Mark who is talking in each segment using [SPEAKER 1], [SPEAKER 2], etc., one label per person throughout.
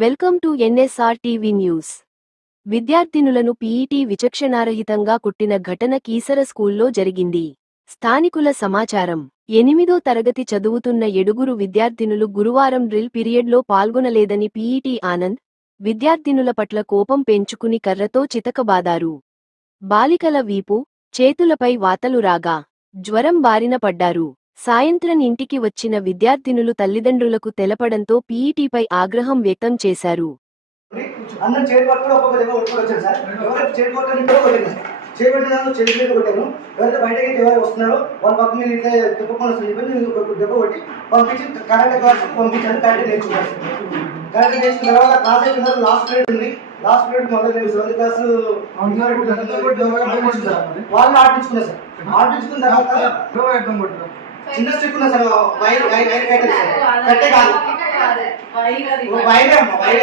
[SPEAKER 1] Welcome to NSR TV news. విద్యార్థినులను PET విచక్షణారహితంగా కుట్టిన ఘటన కీసర స్కూల్లో జరిగింది. స్థానికుల సమాచారం. ఎనిమిదో తరగతి చదువుతున్న ఎడుగురు విద్యార్థినులు గురువారం డ్రిల్ పీరియడ్లో పాల్గొనలేదని పీఈటీ ఆనంద్ విద్యార్థినుల పట్ల కోపం పెంచుకుని కర్రతో చితకబాదారు. బాలికల వీపు చేతులపై వాతలు రాగా జ్వరం బారిన పడ్డారు. సాయంత్రం ఇంటికి వచ్చిన విద్యార్థినులు తల్లిదండ్రులకు తెలపడంతో పీఈటీపై ఆగ్రహం వ్యక్తం చేశారు.
[SPEAKER 2] తర్వాత క్లాస్ తర్వాత లాస్ట్ పీరియడ్ ఉంది. లాస్ట్ పీరియడ్ మొదలు నేను సెవెంత్ క్లాస్ వాళ్ళు ఆడించుకున్నారు సార్. ఆడించుకున్న తర్వాత చిన్న స్టిక్ ఉన్నా సార్ వైర్ వైర్ వైర్ కట్టే సార్ కట్టే కాదు వైర్ అమ్మ వైర్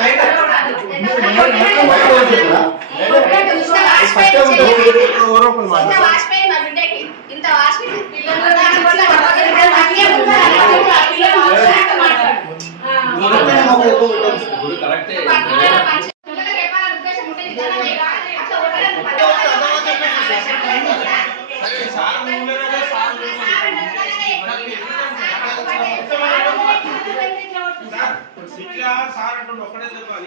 [SPEAKER 2] వైర్
[SPEAKER 3] ఇంత వాసిపోయి మా బిడ్డకి ఇంత వాసిపోయి
[SPEAKER 4] ఇప్పుడు కరెక్టే
[SPEAKER 5] శిక్ష సార్ అంటుండు ఒక్కడే చెప్పాలి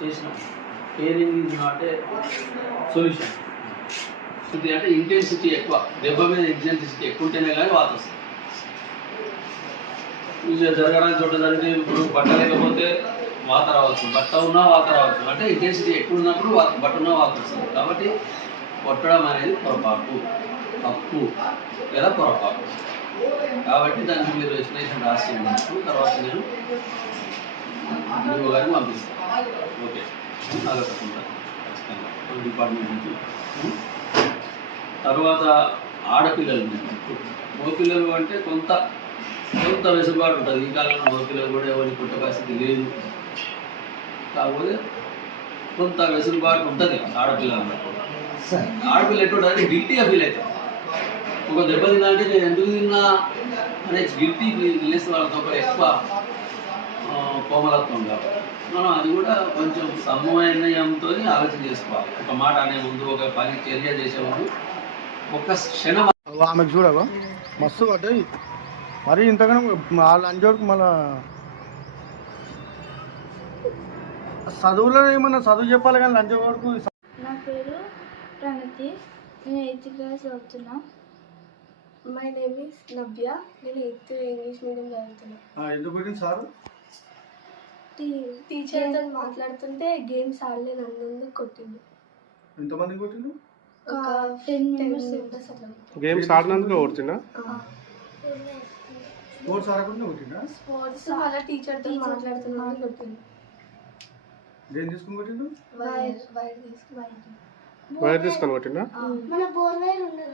[SPEAKER 4] చేసినాం caring is not a solution అంటే ఇంటెన్సిటీ ఎక్కువ దెబ్బ మీద ఇంటెన్సిటీ ఎక్కువ ఉంటేనే కానీ వాత వస్తుంది జరగడానికి చోట జరిగితే ఇప్పుడు బట్ట లేకపోతే వాత రావచ్చు. బట్ట ఉన్నా వాత రావచ్చు. అంటే ఇంటెన్సిటీ ఎక్కువ ఉన్నప్పుడు వాత బట్ట ఉన్నా వాత వస్తుంది. కాబట్టి కొట్టడం అనేది పొరపాటు. తప్పు లేదా పొరపాటు. కాబట్టి దానికి మీరు ఎక్స్ప్లెనేషన్ రాసి తర్వాత నేను డిఓ గారికి పంపిస్తాను. ఓకే. అలాగే తప్పకుండా ఖచ్చితంగా డిపార్ట్మెంట్ నుంచి. తర్వాత ఆడపిల్లలు. మగపిల్లలు అంటే కొంత కొంత వెసులుబాటు ఉంటుంది. ఈ కాలంలో మగపిల్లలు కూడా ఎవరికి పుట్టే పరిస్థితి లేదు. కాకపోతే కొంత వెసులుబాటు ఉంటుంది ఆడపిల్లలు
[SPEAKER 2] సార్.
[SPEAKER 4] ఆడపిల్ల ఎటువంటి గిల్టీగా ఫీల్ అవుతాం ఒక దెబ్బ తిన్నాంటే నేను ఎందుకు తిన్నా అనే గిల్టీ ఫీల్నెస్ వాళ్ళతో ఒక ఎక్కువ ఆ, కోమలత్వం కాబట్టి మనం అది కూడా కొంచెం సమన్వయంతో ఆలోచన చేసుకోవాలి. ఒక మాట అనే ముందు ఒక పని చర్య చేసే ముందు ఒక క్షణం
[SPEAKER 6] ఆమెకు చూడగా మస్తు పడ్డాయి మరి ఇంతగానో వాళ్ళ అంజోడికి మళ్ళా చదువులో ఏమన్నా చదువు చెప్పాలి కానీ లంచ వరకు
[SPEAKER 7] నా పేరు ప్రణతి. నేను ఎయిత్ క్లాస్ చదువుతున్నా. My name is Navya. నేను ఎయిత్ ఇంగ్లీష్ మీడియం చదువుతున్నా.
[SPEAKER 6] ఎందుకు పెట్టింది సారు?
[SPEAKER 7] టీచర్తో మాట్లాడుతుంటే గేమ్స్ ఆడలే నన్ను కొట్టిండు?
[SPEAKER 6] ఎంతమంది కొట్టిండు?
[SPEAKER 7] ఒక టెన్ మెంబర్స్
[SPEAKER 5] గేమ్స్ ఆడినందుకు ఓడుతున్నా
[SPEAKER 6] స్పోర్ట్స్ ఆడకుండా కొట్టిండా?
[SPEAKER 7] స్పోర్ట్స్ వాళ్ళ టీచర్తో మాట్లాడుతున్నా అని కొట్టిండు.
[SPEAKER 6] దేని తీసుకుని కొట్టిండు?
[SPEAKER 7] వైర్ వైర్ తీసుకు వైర్
[SPEAKER 5] వైర్ తీసుకొని కొట్టినా
[SPEAKER 7] మన బోర్ వైర్ ఉండదా